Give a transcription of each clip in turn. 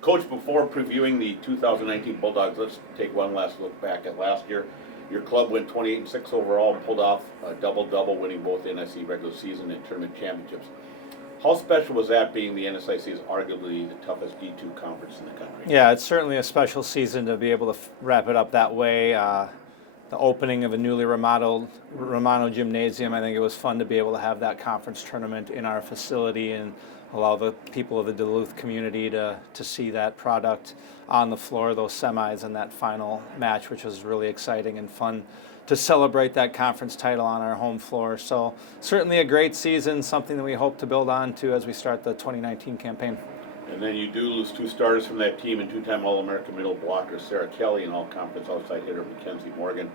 Coach, before previewing the 2019 Bulldogs, let's take one last look back at last year. Your club went 28-6 overall and pulled off a double-double, winning both the NSC regular season and tournament championships. How special was that, being the NSIC is arguably the toughest D2 conference in the country? Yeah, it's certainly a special season to be able to wrap it up that way. The opening of a newly remodeled Romano Gymnasium, I think it was fun to be able to have that conference tournament in our facility and allow the people of the Duluth community to see that product on the floor, those semis and that final match, which was really exciting and fun to celebrate that conference title on our home floor. So certainly a great season, something that we hope to build on to as we start the 2019 campaign. And then you do lose two starters from that team, and two-time All-American middle blocker Sarah Kelly and all-conference outside hitter Mackenzie Morgan.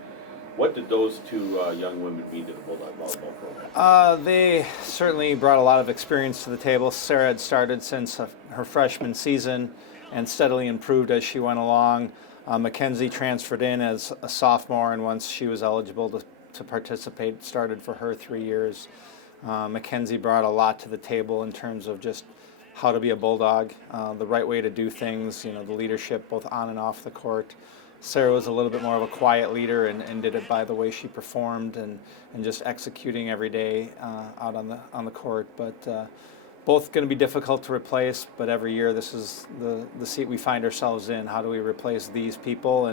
What did those two young women mean to the Bulldog volleyball program? They certainly brought a lot of experience to the table. Sarah had started since her freshman season and steadily improved as she went along. Mackenzie transferred in as a sophomore, and once she was eligible to participate, started for her 3 years. Mackenzie brought a lot to the table in terms of just how to be a Bulldog, the right way to do things, the leadership both on and off the court. Sarah was a little bit more of a quiet leader and did it by the way she performed and just executing every day out on the court. But both going to be difficult to replace, but every year this is the seat we find ourselves in. How do we replace these people?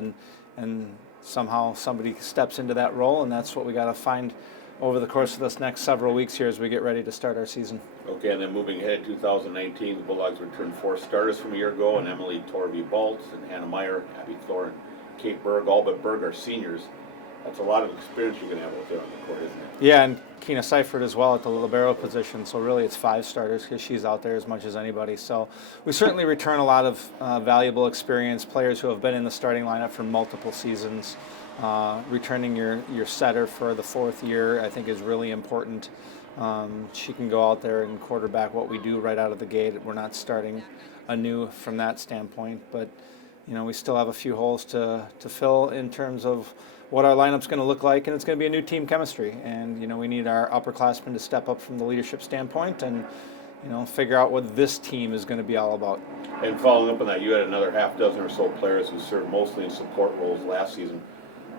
And somehow somebody steps into that role, and that's what we got to find over the course of this next several weeks here as we get ready to start our season. Okay, and then moving ahead to 2019, the Bulldogs returned 4 starters from a year ago, and Emily Torvey-Baltz and Hannah Meyer, Abby Thor, and Kate Berg, all but Berg are seniors. That's a lot of experience you're going to have out there on the court, isn't it? Yeah, and Keena Seifert as well at the libero position. So really it's 5 starters because she's out there as much as anybody. So we certainly return a lot of valuable experience, players who have been in the starting lineup for multiple seasons. Returning your setter for the 4th year, I think, is really important. She can go out there and quarterback what we do right out of the gate. We're not starting anew from that standpoint, but we still have a few holes to fill in terms of what our lineup's going to look like, and it's going to be a new team chemistry. And we need our upperclassmen to step up from the leadership standpoint and figure out what this team is going to be all about. And following up on that, you had another half dozen or so players who served mostly in support roles last season.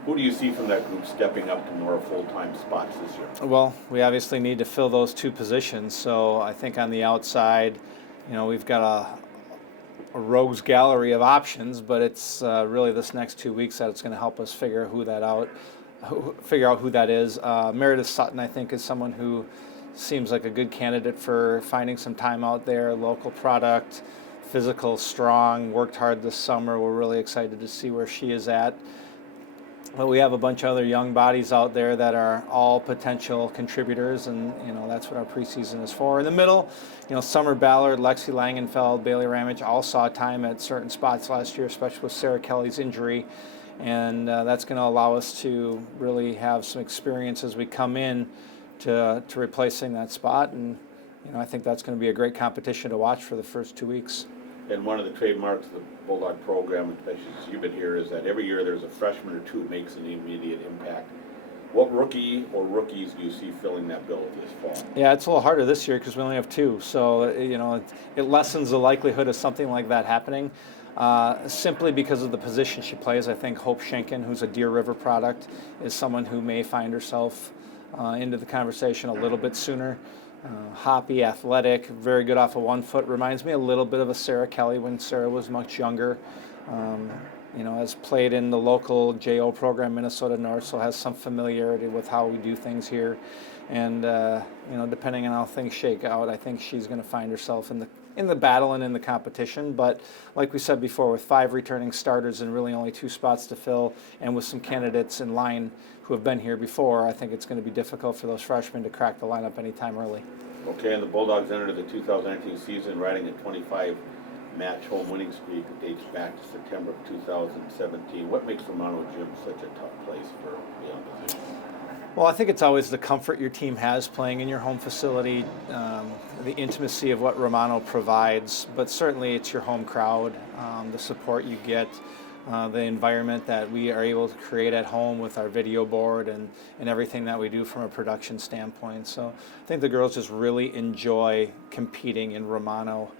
Who do you see from that group stepping up to more full-time spots this year? Well, we obviously need to fill those 2 positions. So I think on the outside, we've got a rogues gallery of options, but it's really this next 2 weeks that it's going to help us figure out who that is. Meredith Sutton, I think, is someone who seems like a good candidate for finding some time out there. Local product, physical, strong, worked hard this summer. We're really excited to see where she is at. But we have a bunch of other young bodies out there that are all potential contributors, and that's what our preseason is for. In the middle, Summer Ballard, Lexi Langenfeld, Bailey Ramage all saw time at certain spots last year, especially with Sarah Kelly's injury, and that's going to allow us to really have some experience as we come in to replacing that spot. And I think that's going to be a great competition to watch for the first 2 weeks. And one of the trademarks of the Bulldog program, especially since you've been here, is that every year there's a freshman or 2 who makes an immediate impact. What rookie or rookies do you see filling that bill this fall? Yeah, it's a little harder this year because we only have 2. So, it lessens the likelihood of something like that happening. Simply because of the position she plays. I think Hope Schenken, who's a Deer River product, is someone who may find herself into the conversation a little bit sooner. Hoppy, athletic, very good off of 1 foot. Reminds me a little bit of a Sarah Kelly when Sarah was much younger. Has played in the local JO program, Minnesota North, so has some familiarity with how we do things here. And depending on how things shake out, I think she's going to find herself in the battle and in the competition. But like we said before, with 5 returning starters and really only 2 spots to fill, and with some candidates in line who have been here before, I think it's going to be difficult for those freshmen to crack the lineup anytime early. Okay, and the Bulldogs entered the 2019 season riding a 25-match home winning streak that dates back to September of 2017. What makes Romano Gym such a tough place for the opposition? Well, I think it's always the comfort your team has playing in your home facility, the intimacy of what Romano provides, but certainly it's your home crowd, the support you get, the environment that we are able to create at home with our video board and everything that we do from a production standpoint. So I think the girls just really enjoy competing in Romano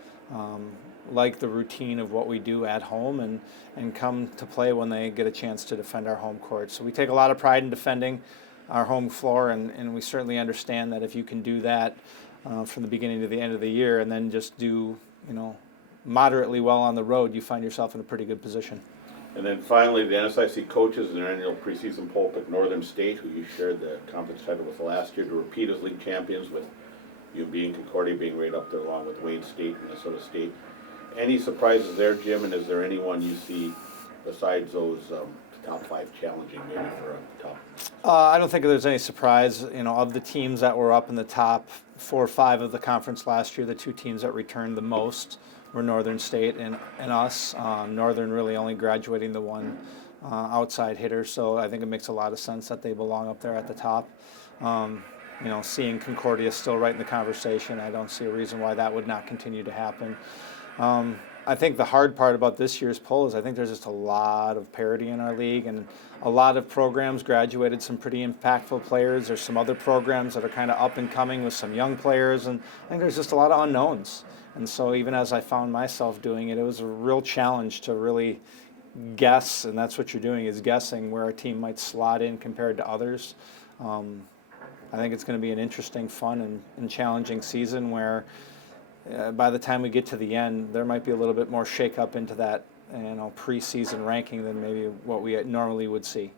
like the routine of what we do at home and come to play when they get a chance to defend our home court. So we take a lot of pride in defending our home floor, and we certainly understand that if you can do that from the beginning to the end of the year and then just do, moderately well on the road, you find yourself in a pretty good position. And then finally, the NSIC coaches in their annual preseason poll picked Northern State, who you shared the conference title with last year, to repeat as league champions, with you being Concordia being right up there along with Wayne State, Minnesota State. Any surprises there, Jim, and is there anyone you see besides those top 5 challenging maybe for a top? I don't think there's any surprise. Of the teams that were up in the top 4 or 5 of the conference last year, the 2 teams that returned the most were Northern State and us. Northern really only graduating the 1 outside hitter, so I think it makes a lot of sense that they belong up there at the top. Seeing Concordia still right in the conversation, I don't see a reason why that would not continue to happen. I think the hard part about this year's poll is I think there's just a lot of parity in our league, and a lot of programs graduated some pretty impactful players. There's some other programs that are kind of up and coming with some young players, and I think there's just a lot of unknowns. And so even as I found myself doing it, it was a real challenge to really guess, and that's what you're doing, is guessing where a team might slot in compared to others. I think it's going to be an interesting, fun, and challenging season where by the time we get to the end, there might be a little bit more shake-up into that preseason ranking than maybe what we normally would see.